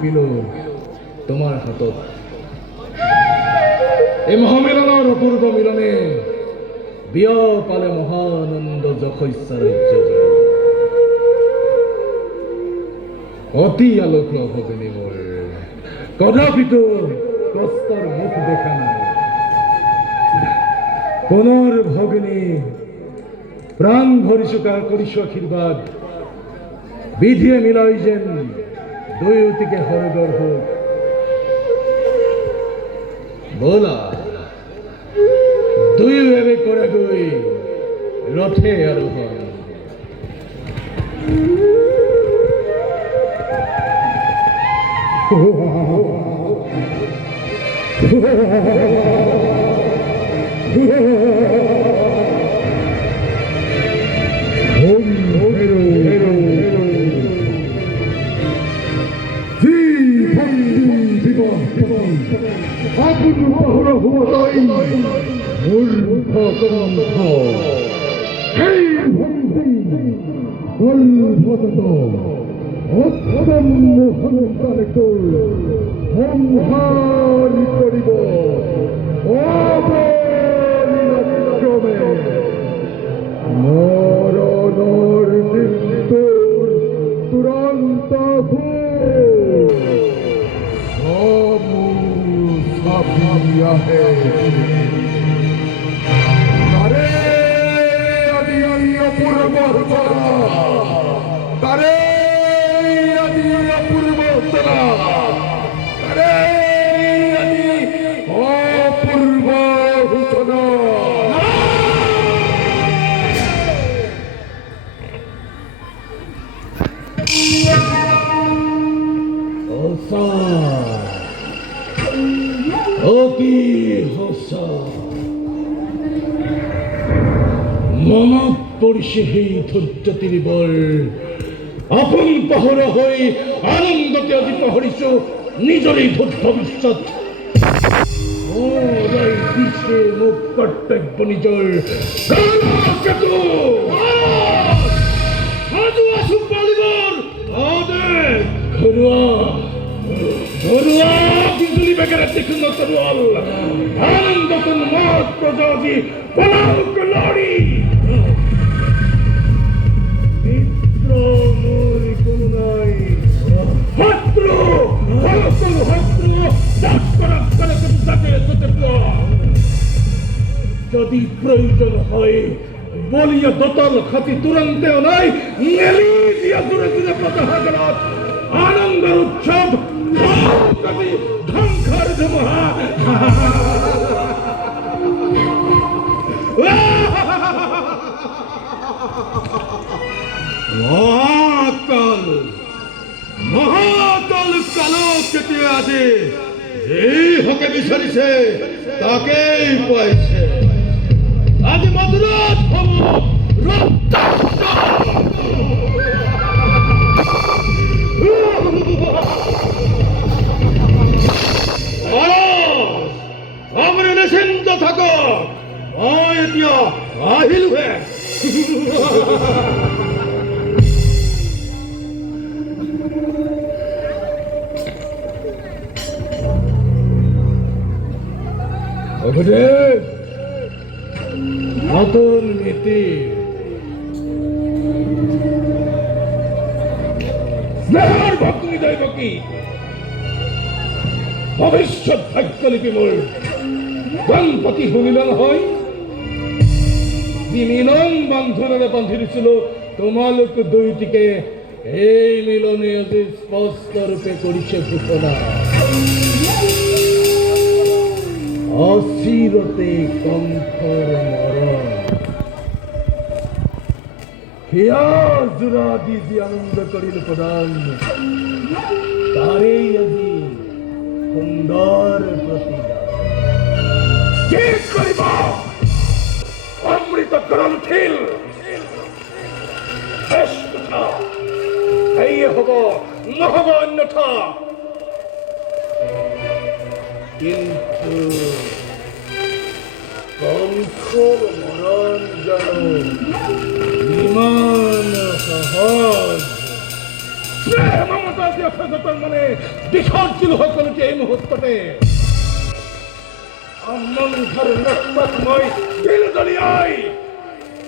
থুকিলো তোমাৰ হাতত। এই মহামিলনৰ অপূৰ্ব মিলনে বিয়া পালে মহানন্দ যশস্যা ৰাজ্য জয়। অতি আলোক ভগিনী মোৰ, কদাপিতো কষ্টৰ মুখ দেখা নাই। পুনৰ ভগিনী প্ৰাণ ভৰিছো কৰিছো আশীৰ্বাদ, বিধিয়ে মিলাই যেন দুয়োটিকে সৰগৰ হোক। বলা দুয়োৱে কৰাগৈ ৰথে আৰোহণ। মনত পৰিছে সেই ধৈৰ্যতিৰ বৰ, আপোন পাহৰা হৈ আনন্দতে আজি পাহৰিছো নিজৰে ভূত ভৱিষ্যত। দিছে মোক কৰ্তব্য নিজৰ। ঘৰুৱা বিজুলী বেগেৰে দেখোন নতৰুৱাল আনন্দতন মত প্ৰজাতি পলাওক লৰি। মিত্ৰ মোৰ কোনো নাই, শত্ৰু শত্ৰু যদি প্ৰয়োজন হয় বলিয়া দতল খাতি তুৰন্তেও নাই মেলি দিয়া দূৰে দূৰে পতাকাগলত আনন্দৰ উৎসৱ ধ্বংসৰ ধুমুহা। মহাকাল মহাকাল কালক কেতিয়া আজি এই হকে বিচাৰিছে তাকেই পাইছে। আজি মধুৰাত হব আপুনি নিশ্চিন্ত থাকক, মই এতিয়া আহিলোহে। নতুন নীতি স্নেহৰ ভক্তি দৈব কি ভৱিষ্যত ভাগ্যলিপি মোৰ গণপতি শুনিলে নহয়। যি মিলন বান্ধোনেৰে বান্ধি দিছিলো তোমালোক দুয়োটিকে, এই মিলনে আজি স্পষ্ট ৰূপে কৰিছে ঘোষণা। অচিৰতে কণ্ঠৰ মৰণ হিয়া জোৰা দি যি আনন্দ কৰিল প্ৰদান, তাৰেই আজি সুন্দৰ প্ৰতিদান। কি কৰিব অমৃত গৰম উঠিল সেয়ে হব নহব অন্যথা। কিন্তু কণ্ঠৰ মৰণ জানো ইমান সহজ? মমতা যতন মানে বিসর্জন সকলকে এই মুহূর্ততে মন্থর নক্ষত্রময় দিল দলিয়াই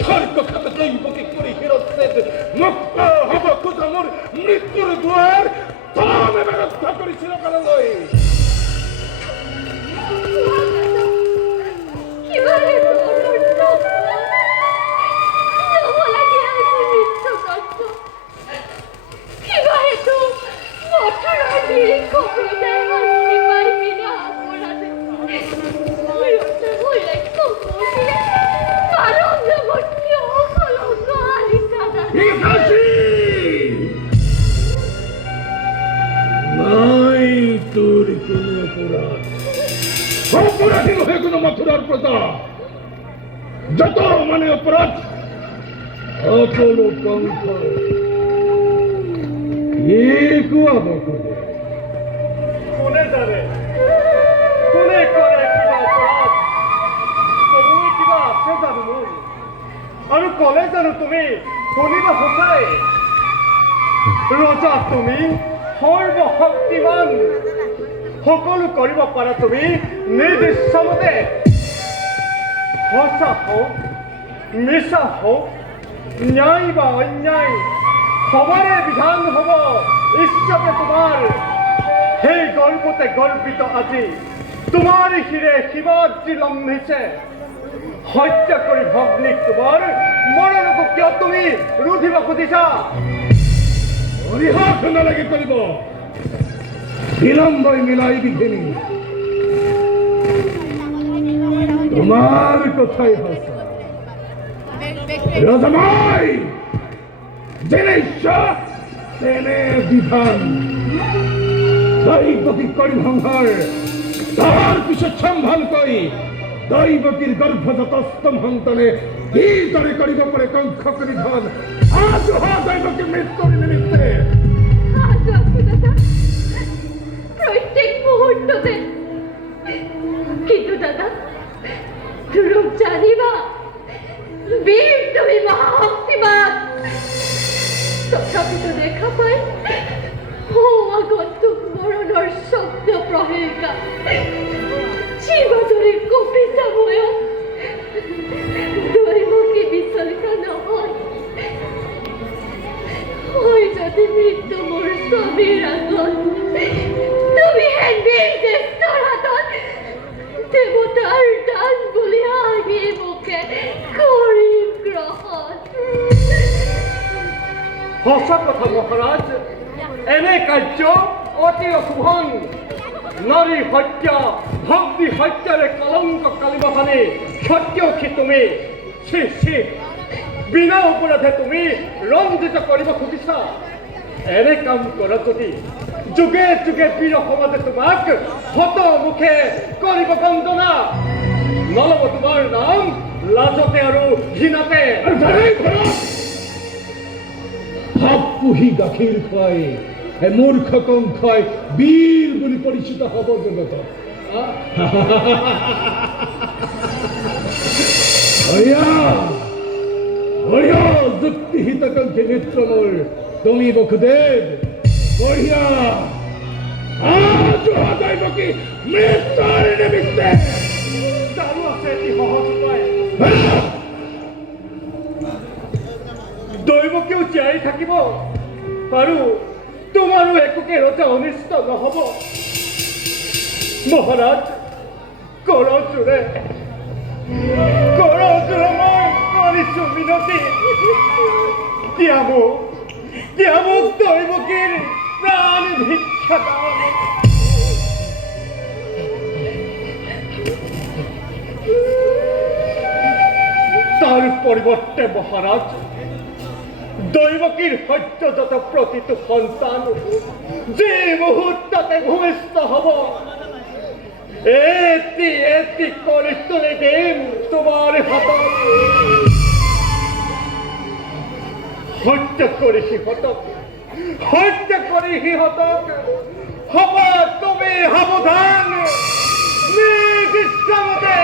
স্বর্গখাত দৈবকে করে হিরোত্বের মুক্ত হব কুতমর মৃত্যুর দুয়ার তবে ব্যবস্থা করেছিল কারণই তোর কোন অপরাধী নহে কোন মথুরার প্রজা যত মানে অপরাধ অচল পঙ্খ কোনে জানে কোনে কৰে কিবা অপৰাধ তুমি কিবা আছে জানো মোৰ আৰু কলে জানো তুমি শুনিবা সঁচাই ৰজা তুমি সৰ্বশক্তিমান সকলো কৰিব পাৰা তুমি নিৰ্দিষ্টমতে সঁচা হওক মিছা হওক ন্যায় বা অন্যায় সবৰে বিধান হব ঈশ্বৰে তোমাৰ সেই গল্পতে গল্পিত আজি তোমাৰ শিৰে শিৱজী লম্ভিছে হত্যা কৰি ভগ্নীক তোমাৰ মৰণকো কিয় তুমি ৰুধিব খুজিছা অৰিহত নালাগে কৰিব বিলম্বই মিলাই বিঘিনি তোমার কথাই হাসা রজমাই জেনে ঈশ্বর তেনে বিধান দৈবকী করি ভঙ্গর তার পিছত সম্ভাল করি দৈবকীর গর্ভজাত স্তম্ভন্তনে কি দরে করিব পরে কঙ্খ করি ধন আজ হ দৈবকী মৃত্যুর নিমিত্তে প্রত্যেক মুহূর্ততে কিন্তু দাদা রূপ জানিবা বীর তুমি মহাশক্তিমান তথাপি তো দেখা পাই ও আগন্তুক মরণর স্বপ্ন প্রহেলিকা জীবদরে কবিতা বয় দৈবকে বিচলিত নহয় হয় যদি মৃত্যু মোর স্বামীর আগত তুমি হেন বীর জ্যেষ্ঠর হাতত দেবতার দান বলি আগে মুখে করি গ্রহণ সঁচা কথা মহারাজ এনে কাৰ্য অতি অশুভন নারী হত্যা ভক্তি হত্যাৰে কলংক কালিবাহানে সত্যক্ষী তুমি ছি ছি বিনা অপৰাধে তুমি ৰঞ্জিত কৰিব খুজিছা এনে কাম কৰা যদি যুগে যুগে বীৰ সমাজে তোমাক হত মুখে কৰিব বন্দনা নলব তোমাৰ নাম লাজতে আৰু ঘৃণাতে ভাব পুহি গাখীৰ খুৱাই মূৰ্খ কম খুৱাই বীৰ বুলি পৰিচিত হব জগত যুক্তিহিত কণ্ঠে মিত্ৰ মোৰ তুমি বসুদেৱ বঢ়িয়া আজ দৈবকী মৃত্যুৰ নিমিত্তে জানো আছে এটি সহজ উপায় দৈবকেও জীয়াই থাকিব আৰু তোমাৰো একোকে ৰজা অনিষ্ট নহব মহাৰাজ কৰজোৰে মই কৰিছো মিনতি দিয়া মোক দৈবকীৰ প্ৰাণ ভিক্ষা দান তাৰ পৰিৱৰ্তে মহাৰাজ দৈবকীৰ সত্যজাত প্ৰতিটো সন্তান যে মুহূৰ্ততে ভূমিষ্ঠ হব এটি এটি কৰি তুলি দিম তোমাৰ হাতত হত্যা কৰি সিহঁতক হব তুমি সাৱধান নিৰ্দিষ্টমতে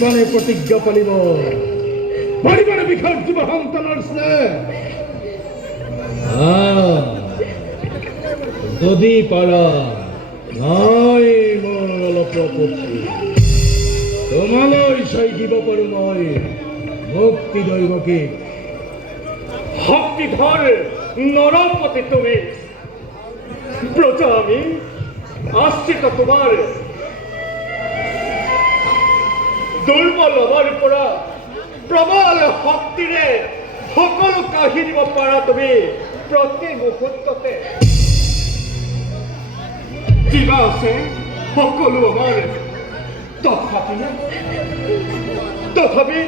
জীৱনে প্ৰতিজ্ঞা পালিব পাৰিবনে বিষৰ জীৱ সন্তানৰ স্নেহ যদি পাৰা নাই মোৰ অলপ আপত্তি তোমালৈ চাই দিব পাৰো মই মুক্তি দৈৱকী শক্তিধৰ নৰপতি তুমি প্ৰজা আমি আশ্ৰিত তোমাৰ দুৰ্বল হবৰ পৰা প্ৰবল শক্তিৰে সকলো কাঢ়ি দিব পাৰা তুমি প্ৰতি মুহূৰ্ততে কিবা আছে সকলো আমাৰ তথাপি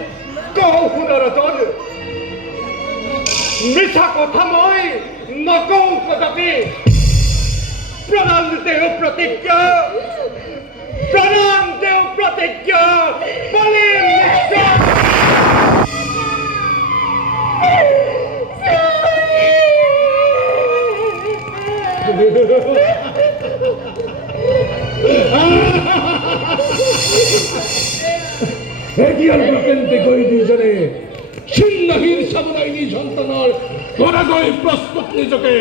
কওঁ শুনা ৰাজন মিছা কথা মই নকওঁ কদাপি প্ৰণাম দেও প্ৰতিজ্ঞা বলিম নিশ্চয় তেন্তে গৈ দুইজনে চিহ্নহীন চাবলৈ নিজ সন্তানৰ ঘৰে গৈ প্ৰস্তুত নিজকে